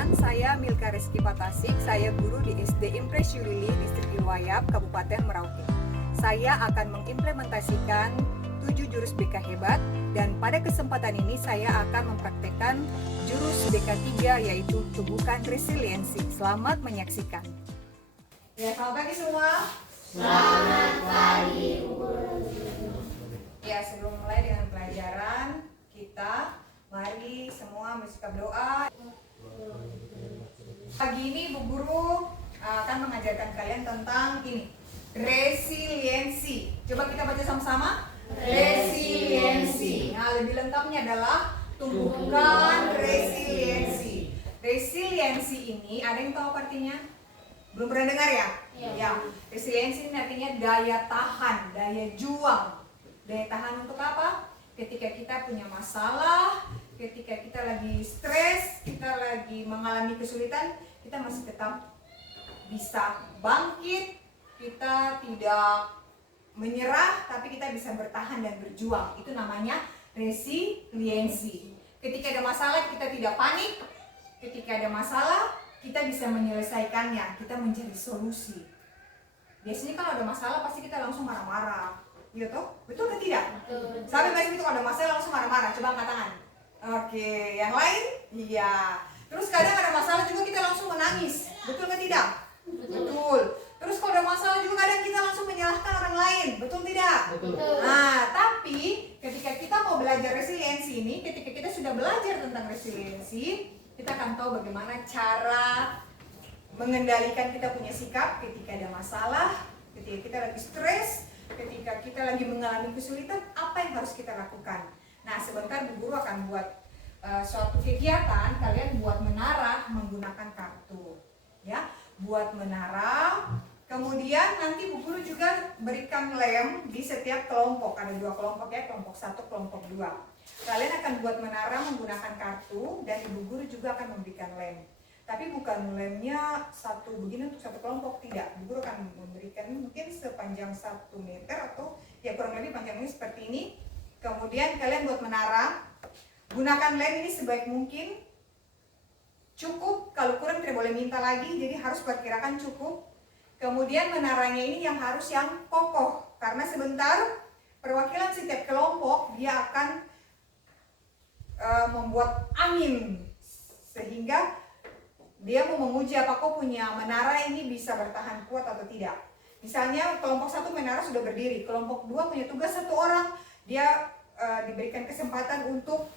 Perkenalkan, saya Milka Rizky Patasik, saya guru di SD Impres Yulili, Distrik Ilwayap, Kabupaten Merauke. Saya akan mengimplementasikan 7 jurus BK Hebat, dan pada kesempatan ini saya akan mempraktekkan jurus BK 3, yaitu Tumbuhkan Resiliensi. Selamat menyaksikan. Ya, selamat pagi semua. Selamat pagi, Bu Guru. Ya, sebelum mulai dengan pelajaran kita, mari semua bersikap doa. Pagi ini Bu Guru akan mengajarkan kalian tentang ini, resiliensi. Coba kita baca sama-sama. Resiliensi. Nah, lebih lengkapnya adalah tumbuhkan resiliensi. Resiliensi ini ada yang tahu artinya? Belum pernah dengar ya? Ya. Resiliensi ini artinya daya tahan, daya juang. Daya tahan untuk apa? Ketika kita punya masalah, ketika kita lagi stres, kita lagi mengalami kesulitan, kita masih tetap bisa bangkit, kita tidak menyerah, tapi kita bisa bertahan dan berjuang. Itu namanya resiliensi. Ketika ada masalah, kita tidak panik. Ketika ada masalah, kita bisa menyelesaikannya, kita mencari solusi. Biasanya kalau ada masalah, pasti kita langsung marah-marah. Iya toh? Betul atau tidak? Betul. Sampai masih itu kalau ada masalah langsung marah-marah. Coba angkat tangan. Oke, yang lain? Iya. Terus kadang ada masalah juga kita langsung menangis. Betul atau tidak? Betul. Terus kalau ada masalah juga kadang kita langsung menyalahkan orang lain. Betul tidak? Betul. Nah, tapi ketika kita mau belajar resiliensi ini, ketika kita sudah belajar tentang resiliensi, kita akan tahu bagaimana cara mengendalikan kita punya sikap ketika ada masalah, ketika kita lagi stres, ketika kita lagi mengalami kesulitan, apa yang harus kita lakukan. Nah, sebentar Bu Guru akan buat suatu kegiatan, kalian buat menara menggunakan kartu. Ya, buat menara. Kemudian nanti Bu Guru juga berikan lem di setiap kelompok. Ada 2 kelompok ya, kelompok 1, kelompok 2. Kalian akan buat menara menggunakan kartu dan Ibu Guru juga akan memberikan lem. Tapi bukan lemnya satu begini untuk satu kelompok, tidak. Bu Guru akan memberikan mungkin sepanjang 1 meter atau ya kurang lebih panjangnya seperti ini. Kemudian kalian buat menara, gunakan lem ini sebaik mungkin. Cukup, kalau kurang tidak boleh minta lagi, jadi harus perkirakan cukup. Kemudian menaranya ini yang harus yang kokoh, karena sebentar perwakilan setiap kelompok dia akan membuat angin, sehingga dia mau menguji apakah punya menara ini bisa bertahan kuat atau tidak. Misalnya kelompok 1 menara sudah berdiri, kelompok 2 punya tugas 1 orang, dia diberikan kesempatan untuk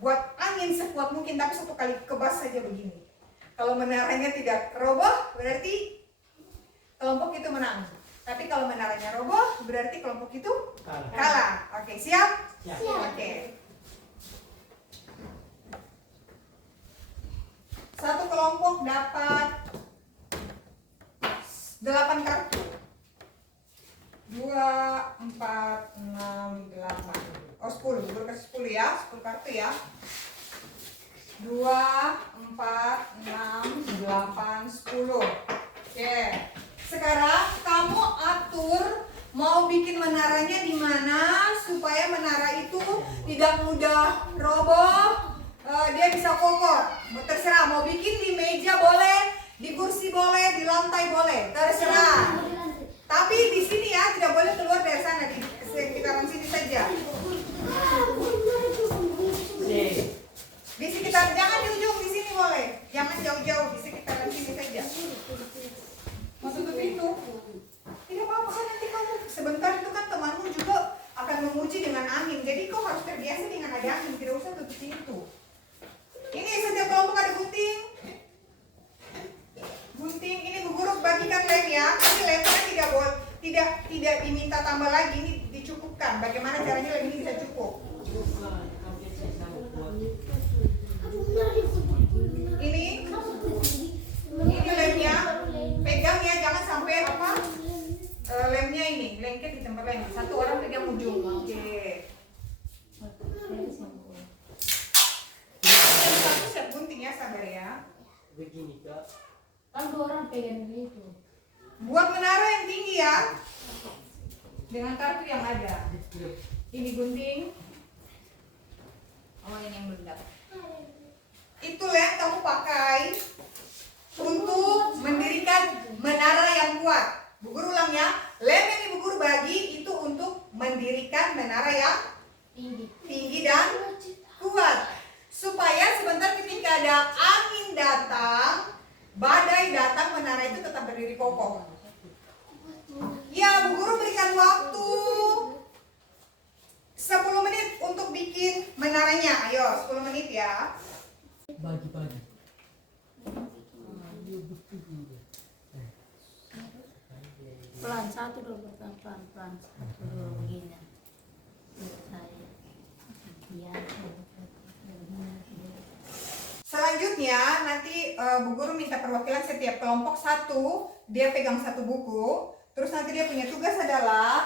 buat angin sekuat mungkin, tapi 1 kali kebas saja begini. Kalau menaranya tidak roboh, berarti kelompok itu menang. Tapi kalau menaranya roboh, berarti kelompok itu kalah. Oke, siap? Siap. Oke. 1 kelompok dapat 8 kartu. 2, 4, 6, 8. Oh, 10. Baru kasih 10 ya. 10 kartu ya. 2, 4, 6, 8, 10. Oke. Sekarang kamu atur mau bikin menaranya di mana supaya menara itu tidak mudah roboh. Dia bisa kokoh, terserah. Mau bikin di meja boleh, di kursi boleh, di lantai boleh, terserah. Tapi di sini ya tidak boleh keluar dari sana, di sekitaran sini saja. Di sekitar, jangan di ujung, di sini boleh. Jangan jauh-jauh, di sekitaran sini saja. Maksud itu tidak apa-apa kan, nanti kamu sebentar itu kan temanmu juga akan menguji dengan angin. Jadi kau harus terbiasa dengan ada angin, tidak usah tutup pintu. Ini setiap kelompok ada gunting. Gunting ini Bu Guru bagikan lem ya. Ini lemnya tidak diminta tambah lagi, ini dicukupkan. Bagaimana caranya lem ini bisa cukup? Ini lemnya. Pegang ya, jangan sampai lemnya ini lengket di tempat lain. 1 orang pegang ujung. Oke. Satu siap gunting ya, sabar ya. Begini Kak. Kan 2 orang pegang gitu. Buat menara yang tinggi ya, dengan kartu yang ada. Ini gunting. Oh, ini yang belum dapat. Itu lem kamu pakai kokoh. Ya, Bu Guru berikan waktu 10 menit untuk bikin menaranya. Ayo, 10 menit ya. Bagi-bagi. Pelan satu dulu, pelan pelan satu dulu begini. Saya Selanjutnya nanti Bu Guru minta perwakilan setiap kelompok satu, dia pegang satu buku. Terus nanti dia punya tugas adalah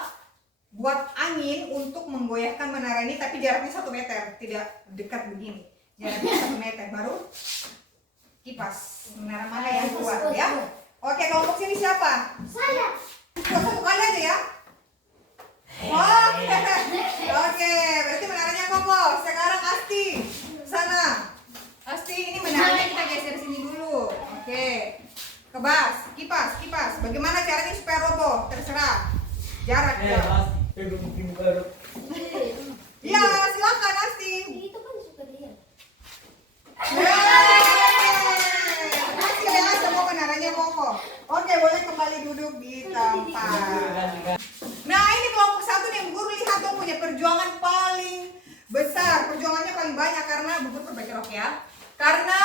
buat angin untuk menggoyahkan menara ini, tapi jaraknya 1 meter, tidak dekat begini. Jaraknya 1 meter, baru kipas menara mana yang kuat ya. Oke, kelompok sini siapa? saya. Satu kali aja ya. Oke, berarti menaranya kokoh. Sekarang Asti, sana. Asti, ini menaranya kita geser sini dulu. Oke. Kebas, kipas. Bagaimana caranya supaya roboh? Terserah. Jarak. Pasti. Pegang mungkin baru. Iya, silakan Asti. Itu kan suka dia. Masih ya, semua menaranya kokoh. Oke, boleh kembali duduk di tempat. Nah, ini kelompok satu nih, Bu Guru lihat dong punya perjuangan paling besar. Perjuangannya paling banyak karena Bu Guru perbaiki rok ya. Karena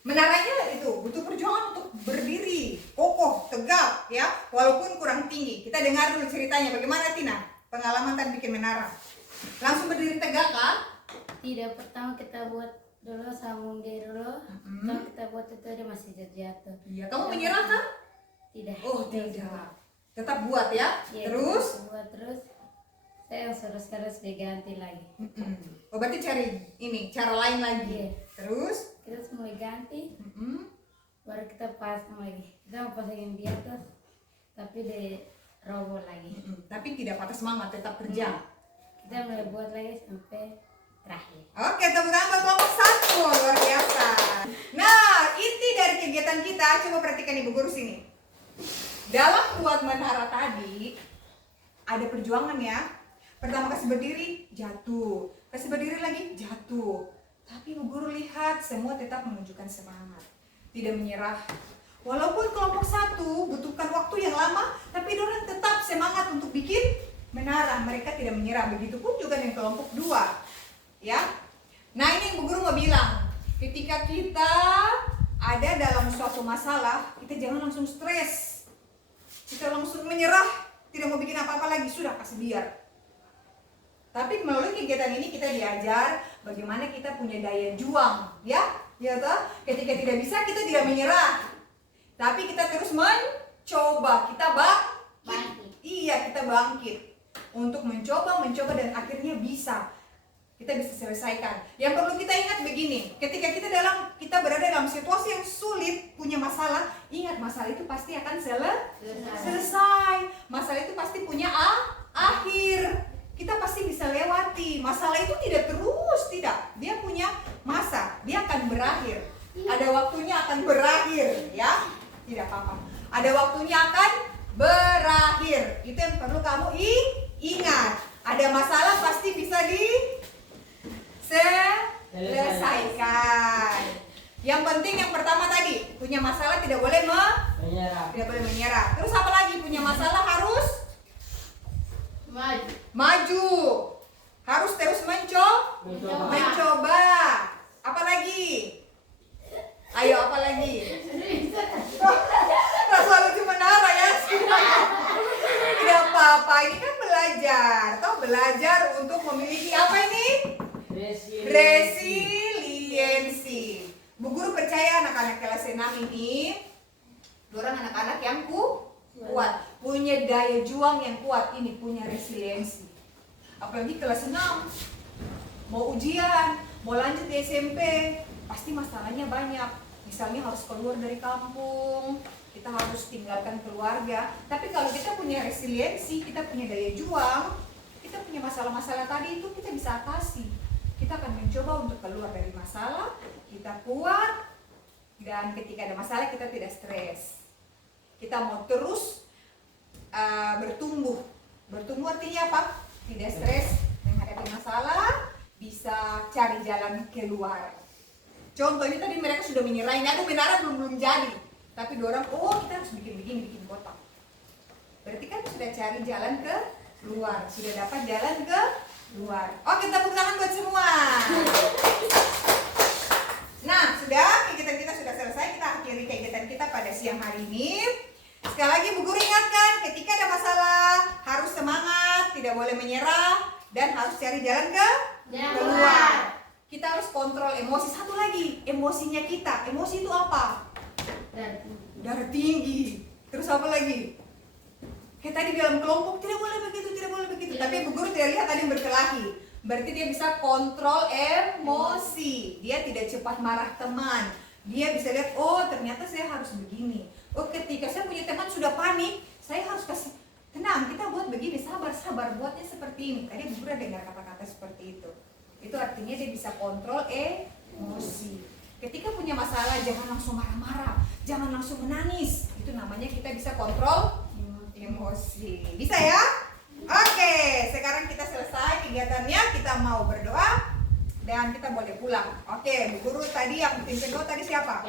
menaranya itu butuh perjuangan untuk berdiri kokoh, tegak ya, walaupun kurang tinggi. Kita dengar dulu ceritanya bagaimana Tina pengalaman tadi bikin menara. Langsung berdiri tegak kan? Tidak, pertama kita buat dulu sambung dia dulu. Kalau kita buat itu dia masih jatuh. Iya, kamu menyerah kan? Tidak. Oh tidak, tetap buat ya. Ya, Terus? kita buat terus. Saya yang harus diganti lagi. Oh berarti cari ini cara lain lagi. Iya. Terus? Kita mulai ganti, baru kita pasang lagi. Kita mau pasangin di atas, tapi di roboh lagi. Tapi tidak patah semangat, tetap kerja. Kita mulai buat lagi sampai terakhir. Oke, tepuk tangan buat kelompok satu, luar biasa. Nah, inti dari kegiatan kita, coba perhatikan Ibu Guru sini. Dalam buat menara tadi, ada perjuangan ya. Pertama kasih berdiri, jatuh. Kasih berdiri lagi, jatuh. Tapi Ibu Guru lihat, semua tetap menunjukkan semangat. Tidak menyerah. Walaupun kelompok satu butuhkan waktu yang lama, tapi orang tetap semangat untuk bikin menara. Mereka tidak menyerah. Begitupun juga dengan kelompok 2. Ya, nah ini yang Bu Guru mau bilang, ketika kita ada dalam suatu masalah, kita jangan langsung stres, kita langsung menyerah, tidak mau bikin apa-apa lagi, sudah kasih biar. Tapi melalui kegiatan ini kita diajar bagaimana kita punya daya juang, ya toh? Ketika tidak bisa kita tidak menyerah, tapi kita terus mencoba, kita bangkit. Iya, kita bangkit untuk mencoba dan akhirnya bisa. Kita bisa selesaikan. Yang perlu kita ingat begini, ketika kita berada dalam situasi yang sulit, punya masalah, ingat masalah itu pasti akan selesai. Masalah itu pasti punya akhir. Kita pasti bisa lewati. Masalah itu tidak terus, tidak. Dia punya masa, dia akan berakhir. Ada waktunya akan berakhir, ya. Tidak apa-apa. Ada waktunya akan berakhir. Itu yang perlu kamu ingat. Ada masalah pasti bisa selesaikan. Yang penting yang pertama tadi, punya masalah tidak boleh menyerah. Terus apa lagi? Punya masalah harus maju. Harus terus mencoba. Apa lagi? Ayo, apa lagi? Nggak selalu cuma menara ya. Tidak apa-apa, ini kan belajar. Belajar untuk memiliki apa ini? Resiliensi. Bu Guru percaya anak-anak kelas 6 ini orang anak-anak yang kuat, punya daya juang yang kuat, ini punya resiliensi. Apalagi kelas 6, mau ujian, mau lanjut di SMP, pasti masalahnya banyak. Misalnya harus keluar dari kampung, kita harus tinggalkan keluarga. Tapi kalau kita punya resiliensi, kita punya daya juang, kita punya masalah-masalah tadi itu kita bisa atasi. Kita akan mencoba untuk keluar dari masalah, kita kuat, dan ketika ada masalah kita tidak stres. Kita mau terus bertumbuh. Bertumbuh artinya apa? Tidak stres menghadapi masalah, bisa cari jalan keluar. Contohnya tadi mereka sudah menyerah, ini aku menara belum jadi. Tapi dorong, oh kita harus bikin begini, bikin kotak. Berarti kan sudah cari jalan ke luar, sudah dapat jalan ke luar. Oke, tepuk tangan buat semua. Nah, sudah kegiatan kita sudah selesai. Kita akhiri kegiatan kita pada siang hari ini. Sekali lagi Bu Guru ingatkan, ketika ada masalah harus semangat, tidak boleh menyerah, dan harus cari jalan ke keluar. Kita harus kontrol emosi. Satu lagi, emosinya kita. Emosi itu apa? Darah tinggi. Terus apa lagi? Kayak tadi dalam kelompok tidak boleh begitu, tidak boleh begitu. Tapi Bu Guru tidak lihat ada yang berkelahi. Berarti dia bisa kontrol emosi. Dia tidak cepat marah teman. Dia bisa lihat, oh ternyata saya harus begini. Oh ketika saya punya teman sudah panik, saya harus kasih tenang. Kita buat begini, sabar, buatnya seperti ini. Tadi Bu Guru dengar kata-kata seperti itu. Itu artinya dia bisa kontrol emosi. Ketika punya masalah jangan langsung marah-marah, jangan langsung menangis. Itu namanya kita bisa kontrol emosi. Bisa ya? Oke, sekarang kita selesai kegiatannya, kita mau berdoa dan kita boleh pulang. Oke, Bu Guru tadi yang pimpin doa tadi siapa?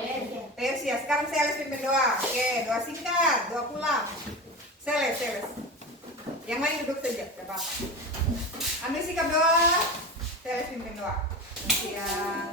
Persia. Sekarang saya les pimpin doa. Oke, doa singkat, doa pulang. Seles. Yang lain duduk saja, tidak apa-apa. Ambil sikap doa. Saya les pimpin doa. Siang.